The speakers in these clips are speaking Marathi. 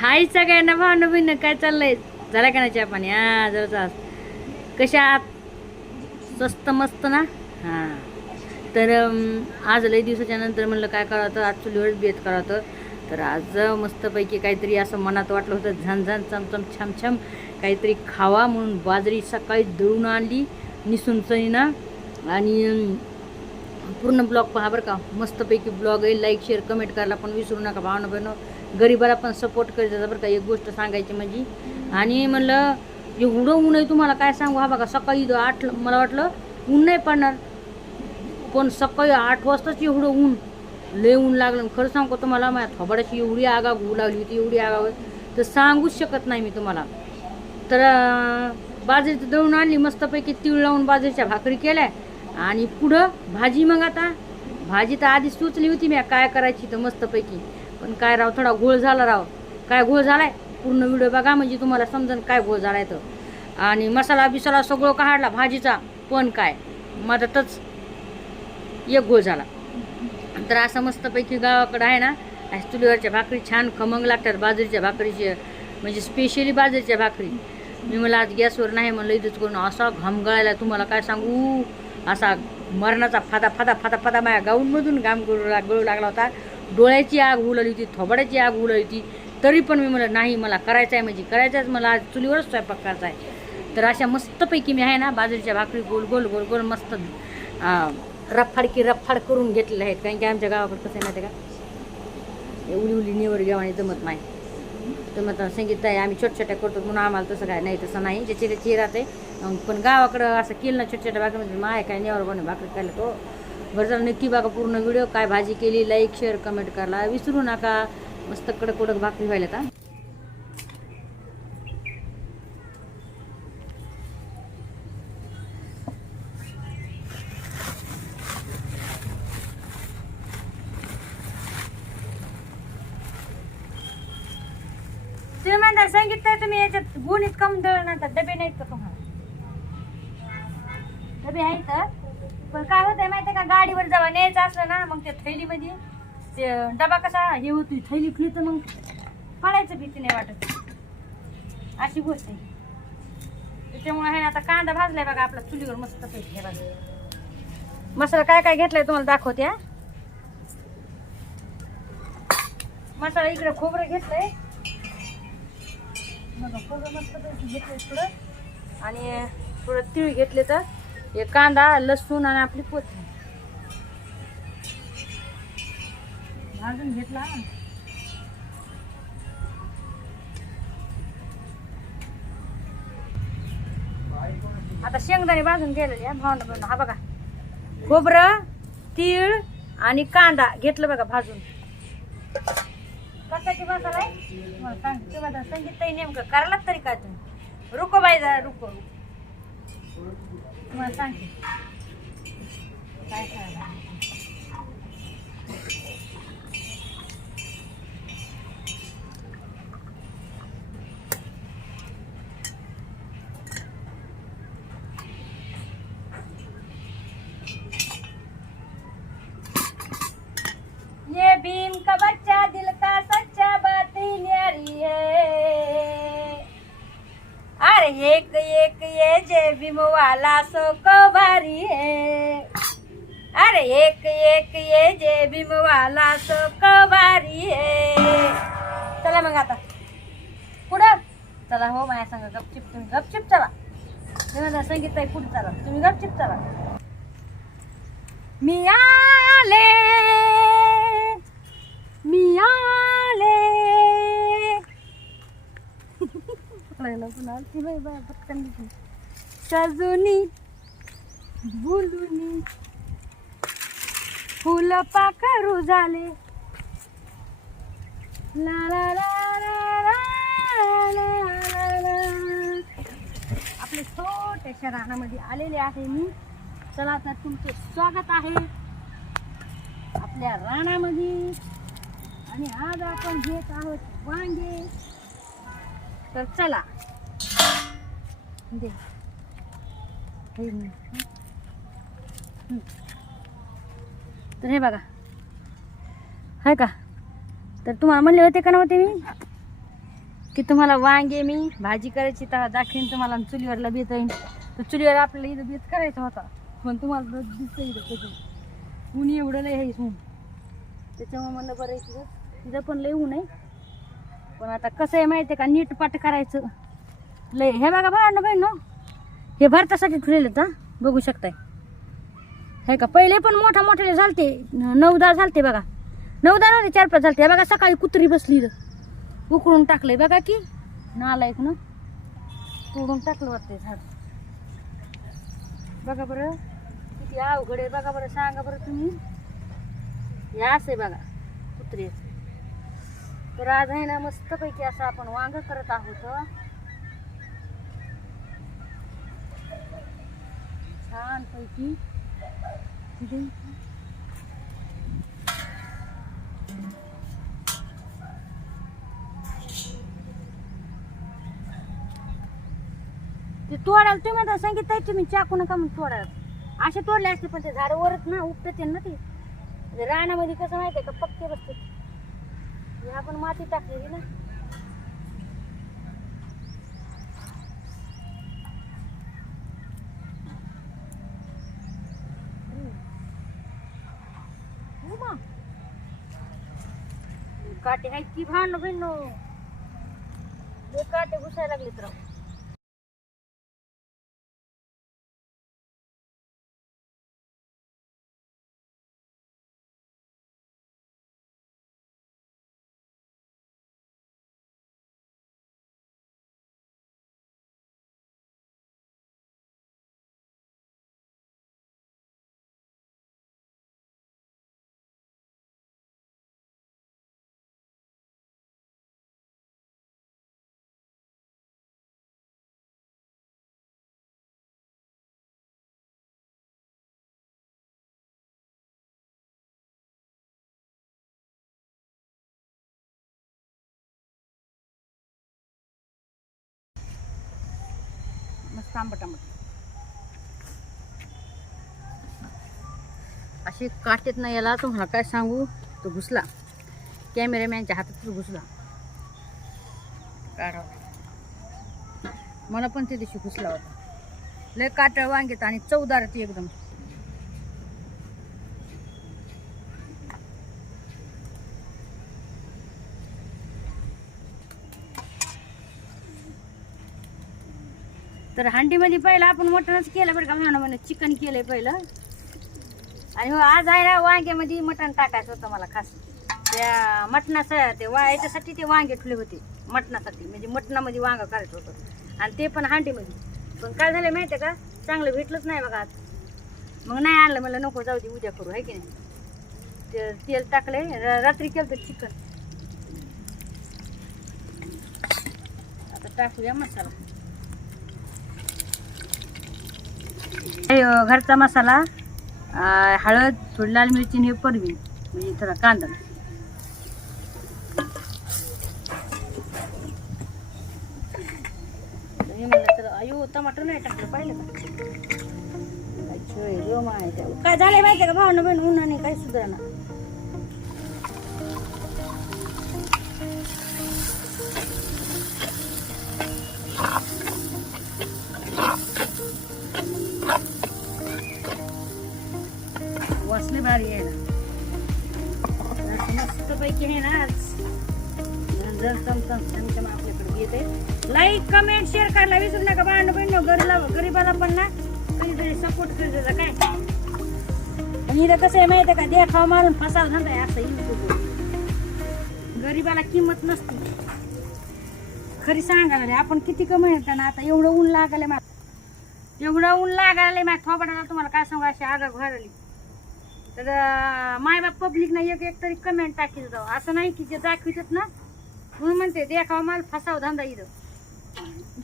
हाय सगळ्यांना भावना बहिण काय चाललंय झाला का नाही चहा पाणी हा जरा कशा आहात स्वस्त मस्त ना हां तर आज लई दिवसाच्या नंतर म्हणलं काय करावं तर आज चुलीवरच बेत करावं तर आज मस्तपैकी काहीतरी असं मनात वाटलं होतं झणझण चमचम छमछम काहीतरी खावा म्हणून बाजरी सकाळी दळून आणली निसून ना आणि पूर्ण ब्लॉग पहा बरं का मस्तपैकी ब्लॉग आहे लाईक शेअर कमेंट करायला पण विसरू नका भावना बहिणं गरीबाला पण सपोर्ट करायचा बरं का एक गोष्ट सांगायची म्हणजे आणि म्हणलं एवढं ऊन आहे तुम्हाला काय सांगू हा बघा सकाळी 8 मला वाटलं ऊन नाही पडणार पण सकाळी 8 वाजताच एवढं ऊन लय ऊन लागलं खरं सांगू तुम्हाला माझ्या थोबाड्याची एवढी आगा घू लागली होती एवढी आगा तर सांगूच शकत नाही मी तुम्हाला तर बाजरीचं दळून आणली मस्तपैकी तीळ लावून बाजरीच्या भाकरी केल्या आणि पुढं भाजी मग आता भाजी तर आधी सुचली होती मी काय करायची तर मस्तपैकी पण काय राव थोडा घोळ झाला राव काय घोळ झालाय पूर्ण व्हिडिओ बघा म्हणजे तुम्हाला समजेल काय घोळ झालाय तर आणि मसाला बिसाला सगळं काढला भाजीचा पण काय मधातच एक घोळ झाला तर असं मस्तपैकी गावाकडं आहे ना चुलीवरच्या भाकरी छान खमंग लागतात बाजरीच्या भाकरीची म्हणजे स्पेशली बाजरीच्या भाकरी मी मला आज गॅसवर नाही म्हणलं इथंच करून असा घाम गळायला तुम्हाला काय सांगू असा मरणाचा फादा फादा फादा फादा माझ्या गाऊनमधून घाम गळू लागला होता डोळ्याची आग उलवली होती थोबाड्याची आग उलवली होती तरी पण मी म्हणलं नाही मला करायचं आहे म्हणजे करायचंच मला आज चुलीवरच स्वयंपाक करायचा आहे तर अशा मस्तपैकी मी आहे ना बाजरीच्या भाकरी गोल गोल गोल गोल मस्त रफाड करून घेतलेल्या आहेत कारण की आमच्या गावाकडे कसं आहे माहिती का उली उली निवड घेवाने जमत नाही तर मग संगीत आहे आम्ही छोट्या करतो म्हणून आम्हाला तसं काय नाही तसं नाही ज्याची त्याची राहते पण गावाकडं असं केलं ना छोट्या भाकरीमध्ये माय काय नेवर कोणी भाकरी केलं तो बरं झालं नक्की बघा पूर्ण व्हिडिओ काय भाजी केली लाईक शेअर कमेंट करायला विसरू नका मस्त कडक भाकरी व्हायला आता श्रीमंत संगीत आहे तुम्ही याच्यात गुणीत कम दळणार डबे नाहीत का तुम्हाला डबे आहेत पण काय होतंय माहितीये का गाडीवर जेव्हा न्यायचं असलं ना मग त्या थैलीमध्ये ते डबा कसा हे होती थैली खुली तर मग पडायचं भीती नाही वाटत अशी गोष्ट आहे त्याच्यामुळे आहे आता कांदा भाजलाय बघा आपला चुलीवर मस्त पैकी हे बघा मसाला काय काय घेतलाय तुम्हाला दाखवते हा मसाला इकडे खोबरं घेतलंय बघा खोबरं मस्त पैकी घेतलंय थोडं आणि थोडं तीळ घेतले तर हे कांदा लसूण आणि आपली कोथिंबीर भाजून घेतला आता शेंगदाणे भाजून गेलेली भावना बनवून हा बघा खोबरं तीळ आणि कांदा घेतलं बघा भाजून कशाची मसाला आहे तुम्हाला सांगते तुम्हाला संगीत नेमकं करायला तरी काय तुम्ही रुको बाई जरा रुको तुम्हाला सांगते काय करायला ये भीम का बच्चा दिल का सच्चा बात ही न्यारी है अरे एक एक ये जे भीम वाला सो को भारी है अरे एक एक ये जे भीम वाला सो को भारी है चला मग आता पुढं चला हो माझ्या सांगा गपचिप चला तुम्ही संगीत आहे पुढे चला तुम्ही गपचिप चला मी आले सजुनी बुलुनी फुल पाखरू झाले ला ला ला ला ला आपल्या छोट्याशा रानामध्ये आलेले आहे मी चला तर तुमचं स्वागत आहे आपल्या रानामध्ये आणि आज आपण घेत आहोत वांगे तर चला दे तर हे बघा आहे का तर तुम्हाला म्हणले होते का नव्हते मी की तुम्हाला वांगे मी भाजी करायची तेव्हा दाखवीन तुम्हाला आणि चुलीवरला बेत येईन. तर चुलीवर आपल्याला इथं बेत करायचा होता पण तुम्हाला दिसतं इथं कसं ऊन एवढं लय आहे ऊन. त्याच्यामुळे म्हणलं बरं इथं तिथं पण लय ऊन आहे. पण आता कसं आहे माहिती आहे का नीट पाट करायचं लय. हे बघा भांडण बहीण हे भारतासाठी ठेवलेले तर बघू शकताय. हे का पहिले पण मोठा मोठे झालते 9-10 झालते बघा. 9-10 नव्हते 4-5 झालते. हे बघा सकाळी कुत्री बसली इथं उकळून टाकलंय बघा की नालायक ना तोडून टाकलं वाटतंय झाड. बघा बरं किती अवघड आहे बघा बरं. सांगा बरं तुम्ही हे असं आहे बघा कुत्रे. तर आज आहे ना मस्तपैकी असं आपण वांग करत आहोत छान पैकी. ते तोडायला तुम्ही आता सांगितलं तुम्ही चाकू नका म्हणून तोडायला. असे तोडले असते पण ते झाड वरच ना उपटते ना ते. रानामध्ये कसं माहितीये का पक्के बसते. हे आपण माती टाकलेली ना. काटे आहेत की भांडण बहिण काटे घुसायला लागलेत राव. मस्त आंबट आंबट असे काटेत ना याला. तुम्हाला काय सांगू तो घुसला कॅमेरामॅनच्या हातात घुसला. मला पण ते दिवशी घुसला होता. लय काटळ वांगेत आणि चवदार ती एकदम. तर हंडीमध्ये पहिलं आपण मटणच केलं बरं का म्हणून चिकन केलंय पहिलं. आणि हो आज आहे ना वांग्यामध्ये मटण टाकायचं होतं मला खास. त्या मटणाचं ते याच्यासाठी ते वांगे ठेवले होते मटणासाठी. म्हणजे मटणामध्ये वांग करायचं होतं आणि ते पण हांडीमध्ये. पण काय झालं माहिती आहे का चांगलं भेटलंच नाही बघा आज. मग नाही आणलं मला नको जाऊ दे उद्या करू आहे की नाही. ते तेल टाकले रात्री केलं तर चिकन. आता टाकूया मसाला. घरचा मसाला हळद थोडी लाल मिरची हे परवी म्हणजे थोडा कांदा. अयो टमाटर नाही टाकलं पाहिलं का. काय झालंय माहितीये का भावना बहीण उन्हाने काही सुधारणा. वासले भारी आहे ना मस्त पैकी आहे ना आज. जर चमचम आपल्याकडे येते. लाईक कमेंट शेअर करायला विसरू नका भांडण बहिण. गरीबाला पण ना कधीतरी सपोर्ट करायचा काय. आणि इथं कसं आहे माहिती आहे का देखाव मारून फसाव धंदा आहे असं युट्यूब. गरीबाला किंमत नसते खरी सांगायला. आपण किती कमावता ना आता एवढं ऊन लागायला एवढं ऊन लागायला माझ्या थोबाडाला तुम्हाला काय सांगू अशी आगाग भरली. तर मायबाप पब्लिक ना एक तरी कमेंट टाकीत जाऊ. असं नाही की जे दाखवितात ना म्हणून म्हणते देखावा माल फसाव धंदा इथं.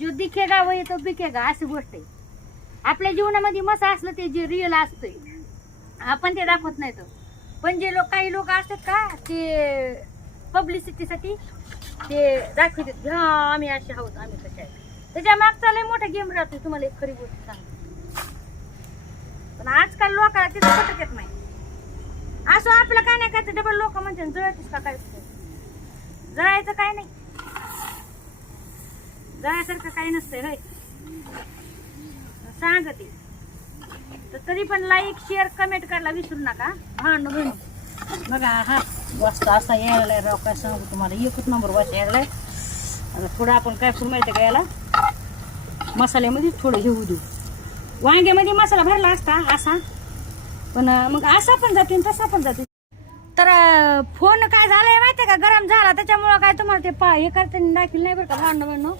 जो दिखेगा वही तो बिकेगा अशी गोष्ट आहे. आपल्या जीवनामध्ये मसा असलं ते जे रिअल असतंय आपण ते दाखवत नाही. पण जे लोक काही लोक असतात का ते पब्लिसिटीसाठी ते दाखवतात हा आम्ही असे आहोत आम्ही कसे आहे. त्याच्या मागचा लय मोठा गेम राहतो. तुम्हाला एक खरी गोष्ट सांगते. पण आजकाल लोकांना तिथं पटत येत नाही. असं आपलं काय नाही काय डबल लोक म्हणते जळतीस का काय जळायचं काय नाही. जाण्यासारखं काही नसतंय होय सांगते. तर तरी पण लाईक शेअर कमेंट करायला विसरू नका. हा बहिण बघा हा वाजता असा यायला राव काय सांगू तुम्हाला एकच नंबर वाजता यायला. आता थोडं आपण काय करू माहिती का याला मसाल्यामध्ये थोडं हे देऊ. वांग्यामध्ये मसाला भरला असता असा पण मग असा पण जाते तसा पण जाते. तर फोन काय झालाय माहितीये का गरम झाला त्याच्यामुळं काय तुम्हाला ते हे करताना दाखवलं नाही बरं का भांडण.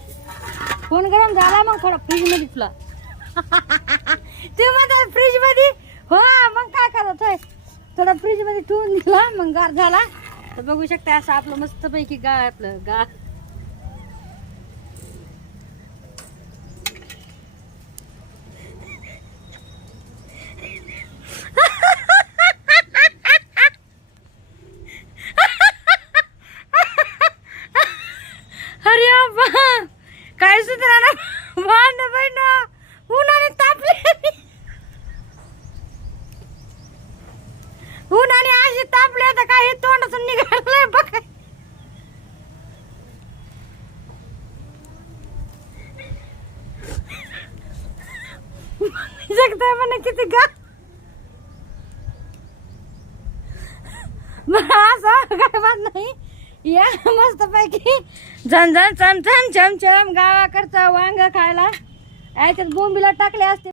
फोन गरम झाला मग थोडा फ्रीज मध्ये तुला ते म्हणतात फ्रीज मध्ये हो मग काय करत आहे थोडा फ्रीज मध्ये ठेवून दिला मग गार झाला. तर बघू शकता असं आपलं मस्त पैकी आपलं अरे अब्बा काय सुधरा ना भांडण बहिण उन्हाने तापले उन्हाने अशी तापले आता काही तोंडातून निघालंय बघ. जगताय म्हणे किती गा असं काय बात नाही. या मस्त पैकी झणझण चमचम चमचम गावाकडचं वांग खायला याच्यात बोंबीला टाकले असते.